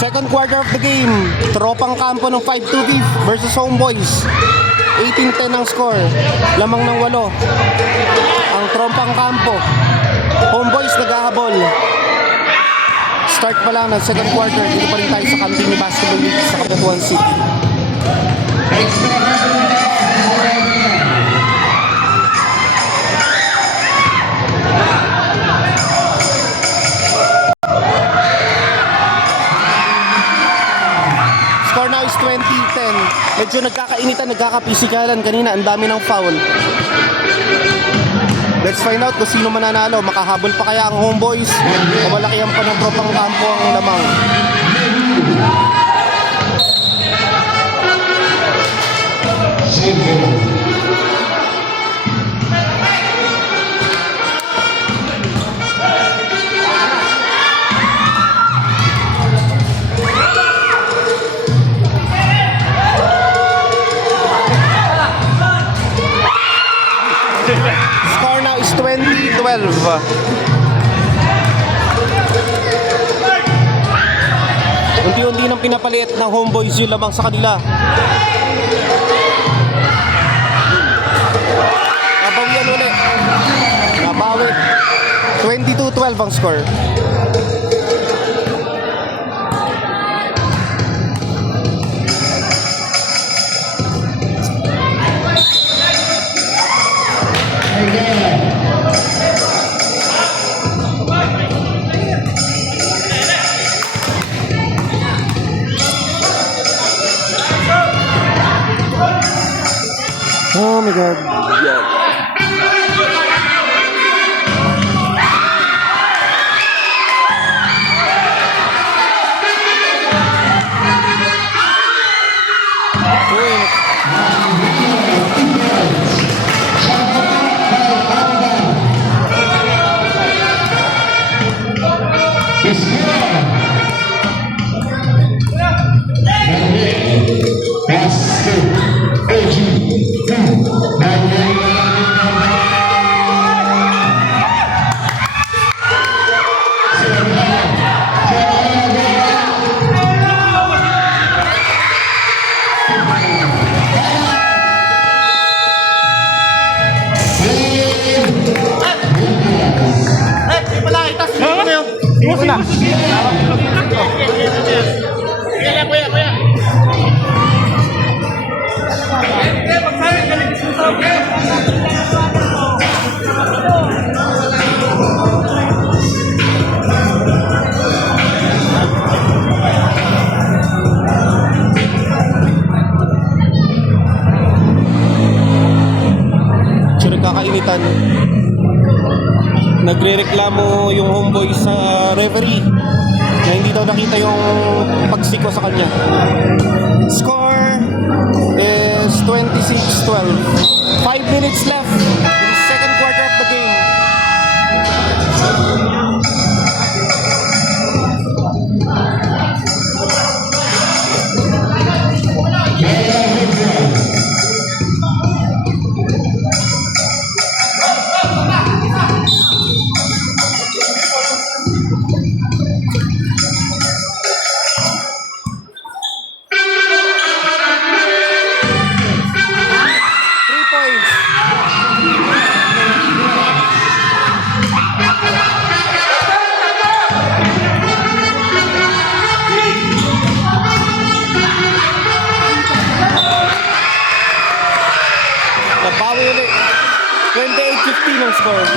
Second quarter of the game, tropang kampo ng 5-2 versus Homeboys. 18-10 ang score, lamang ng 8. Ang tropang kampo, Homeboys naghahabol. Start pa lang ng second quarter, dito pa rin tayo sa Kantini Basketball League sa Cabanatuan City. Score now is 20-10. Medyo nagkakainitan, nagkakapisikalan kanina, ang dami ng foul. Let's find out kung sino mananalo. Makahabol pa kaya ang Homeboys o malakihan pa ng tropang kampo ang lamang. Score now is 20-12. Unti-unti nang pinapaliit ng Homeboys yung lamang sa kanila. Nabawian ulit. Nabawi. 22-12 ang score. Oh my God. Kakainitan. Nagrereklamo yung Homeboys sa referee na hindi daw nakita yung pagsiko sa kanya. Score is 26-12. 5 minutes left in the second quarter of the game. Nabawi ulit. 28-15 ang score.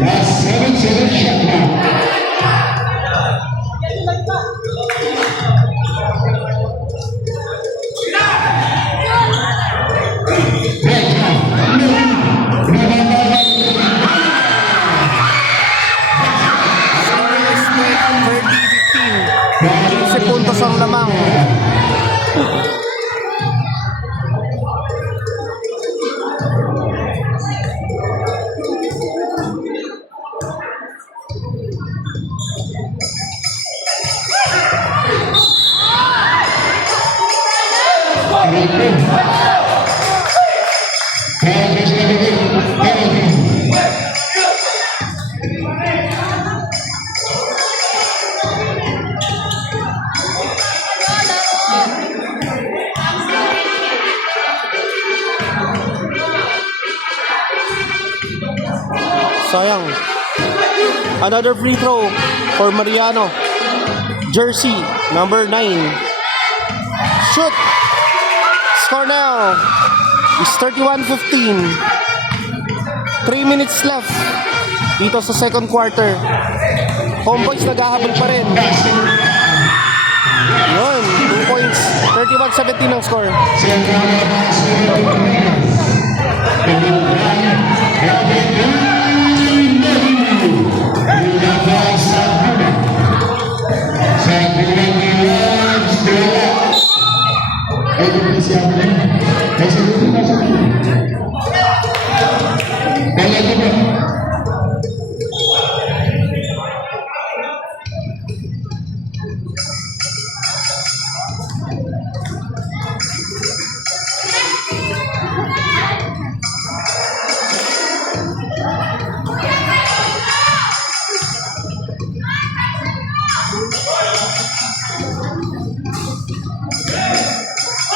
Last 7-7 shot clock. Score is 30-15. 15 puntos ang lamang. Sayang. Another free throw for Mariano. Jersey, number 9. Shoot! Score now is 31-15. 3 minutes left dito sa second quarter. Homeboys naghahabol pa rin. Yun, 2 points. 31-17 ang score.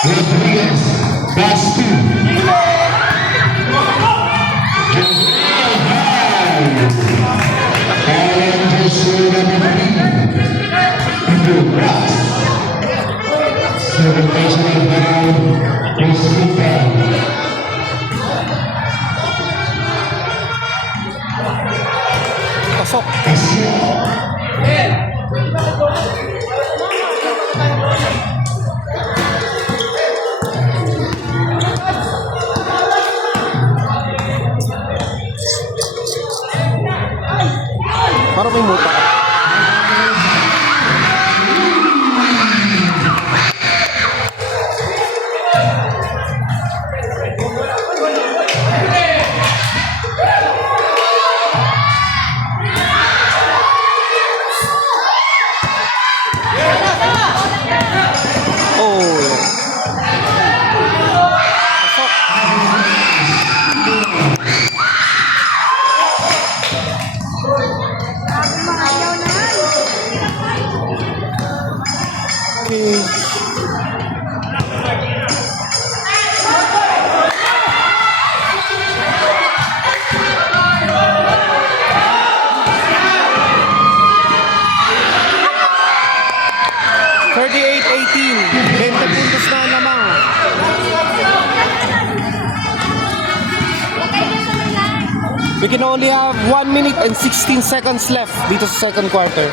Rodriguez, that's 2. Pasok. Parang may muta. We can only have 1 minute and 16 seconds left dito sa second quarter.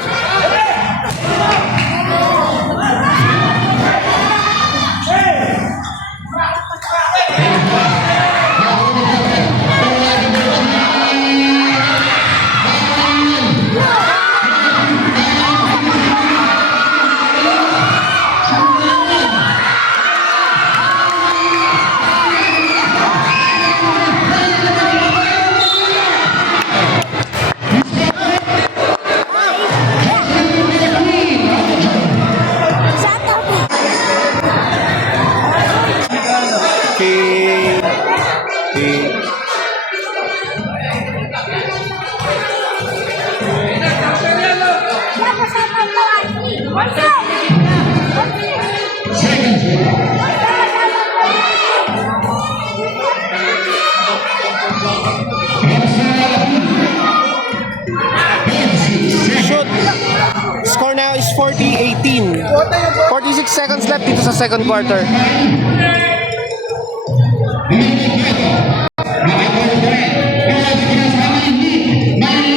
Shoot. Score now is 40-18. 46 seconds left dito sa second quarter. Number 5,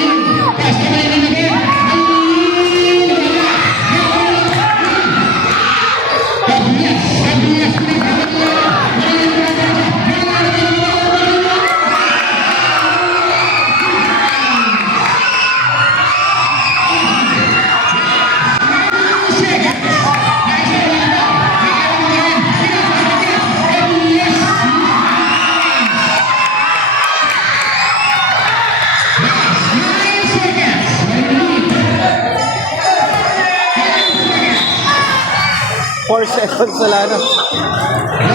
4 seconds wala na.